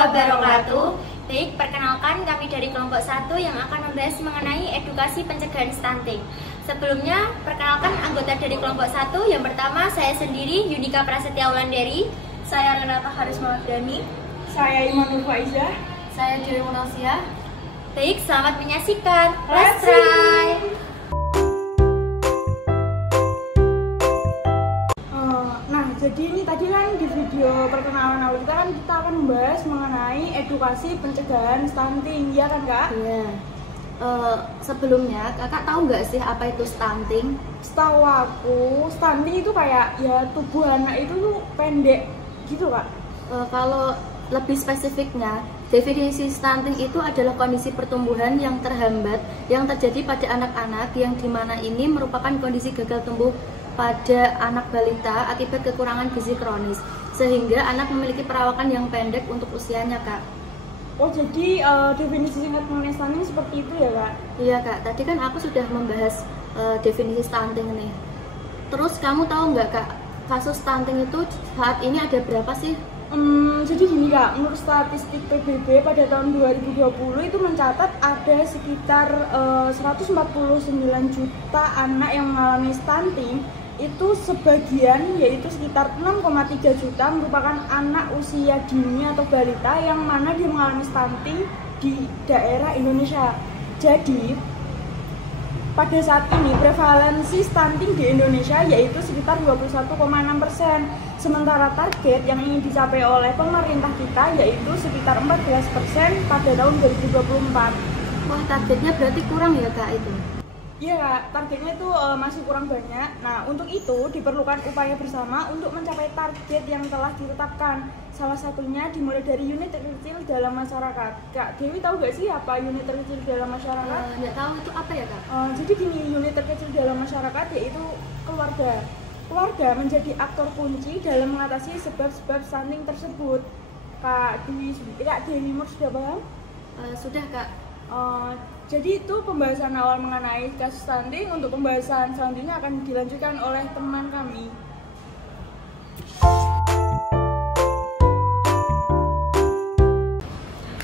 wabarakatuh. Baik, perkenalkan kami dari kelompok 1 yang akan membahas mengenai edukasi pencegahan stunting. Sebelumnya, perkenalkan anggota dari kelompok 1. Yang pertama, saya sendiri, Yunika Prasetya Wulandari. Saya Renata Haris Mawadani. Saya Imanul Faizah. Saya Dewi Munasia. Baik, selamat menyaksikan. Let's try! Jadi ini tadi kan di video perkenalan awal kita akan membahas mengenai edukasi pencegahan stunting, ya kan Kak? Iya. Sebelumnya Kakak tahu nggak sih apa itu stunting? Setahu aku, stunting itu kayak ya tubuh anak itu tuh pendek gitu Kak. Kalau lebih spesifiknya, definisi stunting itu adalah kondisi pertumbuhan yang terhambat yang terjadi pada anak-anak yang dimana ini merupakan kondisi gagal tumbuh pada anak balita akibat kekurangan gizi kronis, sehingga anak memiliki perawakan yang pendek untuk usianya, Kak. Oh, jadi definisi singkat mengenai stunting seperti itu ya, Kak? Iya, Kak. Tadi kan aku sudah membahas definisi stunting nih. Terus kamu tahu nggak, Kak, kasus stunting itu saat ini ada berapa sih? Jadi gini Kak, menurut statistik PBB pada tahun 2020 itu mencatat ada sekitar 149 juta anak yang mengalami stunting. Itu sebagian, yaitu sekitar 6,3 juta merupakan anak usia dini atau balita yang mana dia mengalami stunting di daerah Indonesia. Jadi pada saat ini prevalensi stunting di Indonesia yaitu sekitar 21,6%. Sementara target yang ingin dicapai oleh pemerintah kita yaitu sekitar 14% pada tahun 2024. Wah, targetnya berarti kurang ya, Kak, itu? Iya, targetnya itu masih kurang banyak. Nah, untuk itu diperlukan upaya bersama untuk mencapai target yang telah ditetapkan. Salah satunya dimulai dari unit terkecil dalam masyarakat. Kak Dewi tahu gak sih apa unit terkecil dalam masyarakat? Nggak tahu itu apa ya, Kak? Jadi gini, unit terkecil dalam masyarakat yaitu keluarga. Keluarga menjadi aktor kunci dalam mengatasi sebab-sebab stunting tersebut. Kak Dewi sudah paham? Sudah, Kak. Jadi itu pembahasan awal mengenai kasus stunting. Untuk pembahasan selanjutnya akan dilanjutkan oleh teman kami.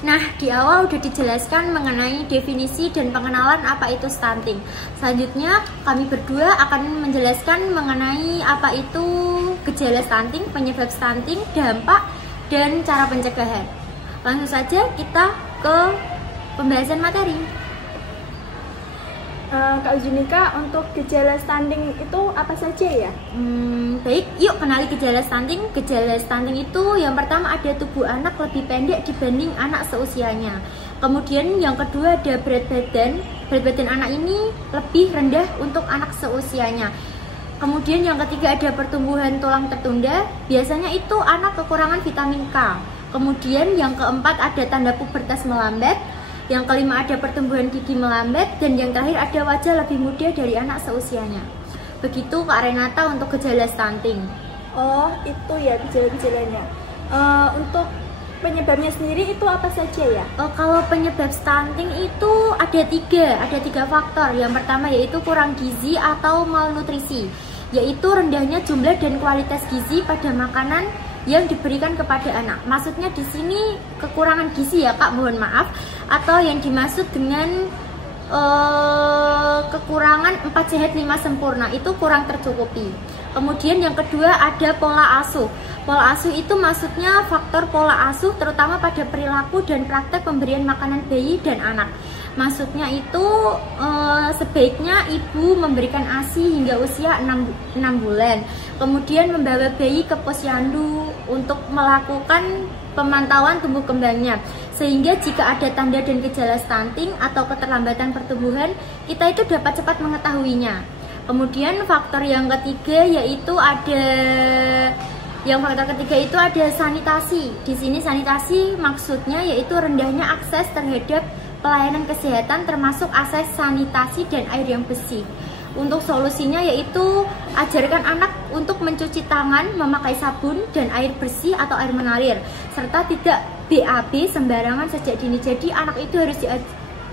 Nah, di awal udah dijelaskan mengenai definisi dan pengenalan apa itu stunting. Selanjutnya, kami berdua akan menjelaskan mengenai apa itu gejala stunting, penyebab stunting, dampak, dan cara pencegahan. Langsung saja kita ke pembahasan materi. Kak Junika, untuk gejala stunting itu apa saja ya? Baik, yuk kenali gejala stunting. Gejala stunting itu yang pertama ada tubuh anak lebih pendek dibanding anak seusianya. Kemudian yang kedua ada berat badan. Berat badan anak ini lebih rendah untuk anak seusianya. Kemudian yang ketiga ada pertumbuhan tulang tertunda. Biasanya itu anak kekurangan vitamin K. Kemudian yang keempat ada tanda pubertas melambat. Yang kelima ada pertumbuhan gigi melambat, dan yang terakhir ada wajah lebih muda dari anak seusianya. Begitu Kak Renata untuk gejala stunting. Oh, itu ya gejala-gejalanya. Untuk penyebabnya sendiri itu apa saja ya? Kalau penyebab stunting itu ada tiga faktor. Yang pertama yaitu kurang gizi atau malnutrisi, yaitu rendahnya jumlah dan kualitas gizi pada makanan yang diberikan kepada anak. Maksudnya di sini kekurangan gizi ya Kak, mohon maaf. Atau yang dimaksud dengan kekurangan 4 sehat 5 sempurna, itu kurang tercukupi. Kemudian yang kedua ada pola asuh. Pola asuh itu maksudnya faktor pola asuh terutama pada perilaku dan praktek pemberian makanan bayi dan anak. Maksudnya itu sebaiknya ibu memberikan ASI hingga usia 6 bulan. Kemudian membawa bayi ke posyandu untuk melakukan pemantauan tumbuh kembangnya. Sehingga jika ada tanda dan gejala stunting atau keterlambatan pertumbuhan, kita itu dapat cepat mengetahuinya. Kemudian faktor yang ketiga yaitu ada sanitasi. Di sini sanitasi maksudnya yaitu rendahnya akses terhadap pelayanan kesehatan termasuk akses sanitasi dan air yang bersih. Untuk solusinya yaitu ajarkan anak untuk mencuci tangan, memakai sabun dan air bersih atau air mengalir, serta tidak BAB sembarangan sejak dini. Jadi anak itu harus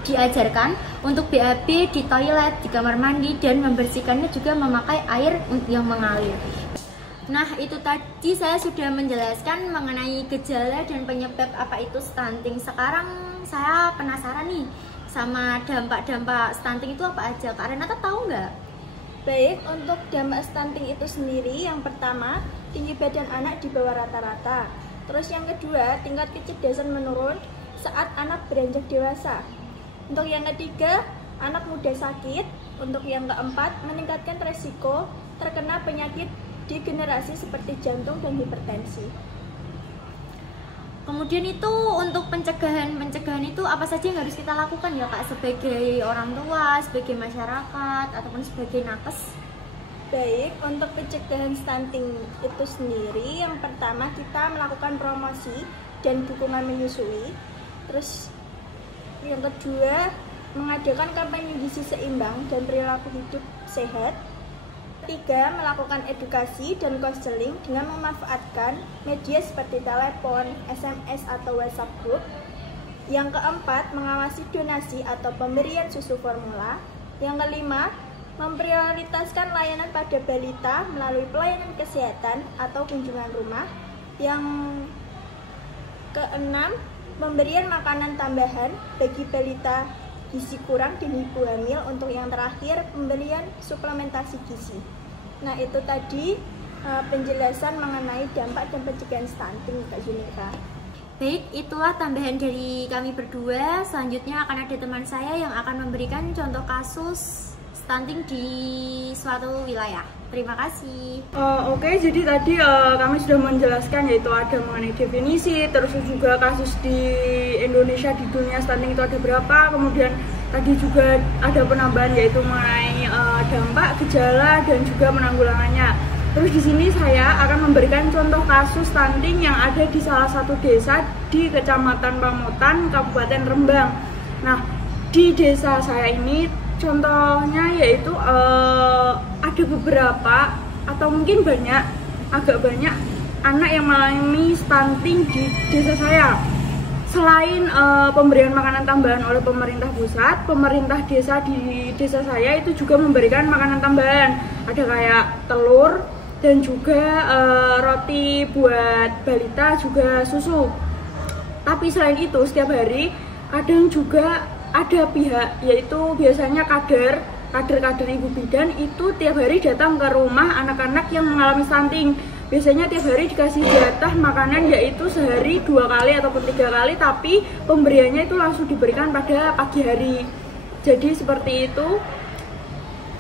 diajarkan untuk BAB di toilet, di kamar mandi, dan membersihkannya juga memakai air yang mengalir. Nah, itu tadi saya sudah menjelaskan mengenai gejala dan penyebab apa itu stunting. Sekarang saya penasaran nih sama dampak-dampak stunting itu apa aja. Kak Renata tahu nggak? Baik, untuk dampak stunting itu sendiri, yang pertama, tinggi badan anak di bawah rata-rata. Terus yang kedua, tingkat kecerdasan menurun saat anak beranjak dewasa. Untuk yang ketiga, anak muda sakit. Untuk yang keempat, meningkatkan resiko terkena penyakit degenerasi seperti jantung dan hipertensi. Kemudian itu untuk pencegahan itu apa saja yang harus kita lakukan ya Kak, sebagai orang tua, sebagai masyarakat, ataupun sebagai nakes? Baik, untuk pencegahan stunting itu sendiri, yang pertama kita melakukan promosi dan dukungan menyusui. Terus yang kedua, mengadakan kampanye gizi seimbang dan perilaku hidup sehat. Ketiga, melakukan edukasi dan konseling dengan memanfaatkan media seperti telepon, SMS, atau WhatsApp group. Yang keempat, mengawasi donasi atau pemberian susu formula. Yang kelima, memprioritaskan layanan pada balita melalui pelayanan kesehatan atau kunjungan rumah. Yang keenam, pemberian makanan tambahan bagi balita gizi kurang dan ibu hamil. Untuk yang terakhir, pemberian suplementasi gizi. Nah, itu tadi penjelasan mengenai dampak dan pencegahan stunting, Kak Junika. Baik, itulah tambahan dari kami berdua. Selanjutnya akan ada teman saya yang akan memberikan contoh kasus stunting di suatu wilayah. Terima kasih. Oke, jadi tadi kami sudah menjelaskan, yaitu ada mengenai definisi, terus juga kasus di Indonesia, di dunia stunting itu ada berapa, kemudian tadi juga ada penambahan yaitu mengenai dampak, gejala, dan juga penanggulangannya. Terus di sini saya akan memberikan contoh kasus stunting yang ada di salah satu desa di Kecamatan Pamotan, Kabupaten Rembang. Nah, di desa saya ini contohnya yaitu ada beberapa atau mungkin agak banyak anak yang mengalami stunting di desa saya. Selain pemberian makanan tambahan oleh pemerintah pusat, pemerintah desa di desa saya itu juga memberikan makanan tambahan. Ada kayak telur dan juga roti buat balita, juga susu. Tapi selain itu setiap hari kadang juga ada pihak, yaitu biasanya kader ibu bidan itu tiap hari datang ke rumah anak-anak yang mengalami stunting. Biasanya tiap hari dikasih jatah makanan, yaitu sehari 2 kali ataupun 3 kali, tapi pemberiannya itu langsung diberikan pada pagi hari. Jadi seperti itu.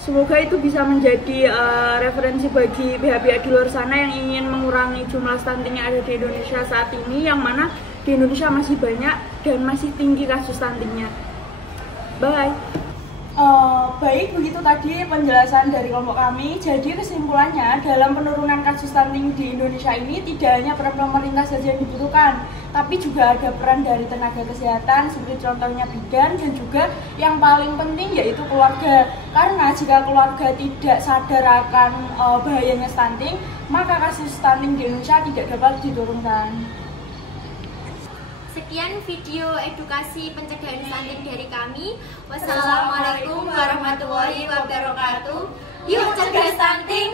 Semoga itu bisa menjadi referensi bagi pihak-pihak di luar sana yang ingin mengurangi jumlah stunting yang ada di Indonesia saat ini, yang mana di Indonesia masih banyak dan masih tinggi kasus stuntingnya. Bye. Baik, begitu tadi penjelasan dari kelompok kami. Jadi kesimpulannya, dalam penurunan kasus stunting di Indonesia ini tidak hanya peran pemerintah saja yang dibutuhkan, tapi juga ada peran dari tenaga kesehatan seperti contohnya bidan, dan juga yang paling penting yaitu keluarga. Karena jika keluarga tidak sadar akan bahayanya stunting, maka kasus stunting di Indonesia tidak dapat diturunkan. Sekian video edukasi pencegahan stunting dari kami. Wassalamualaikum warahmatullahi wabarakatuh. Yuk cegah stunting.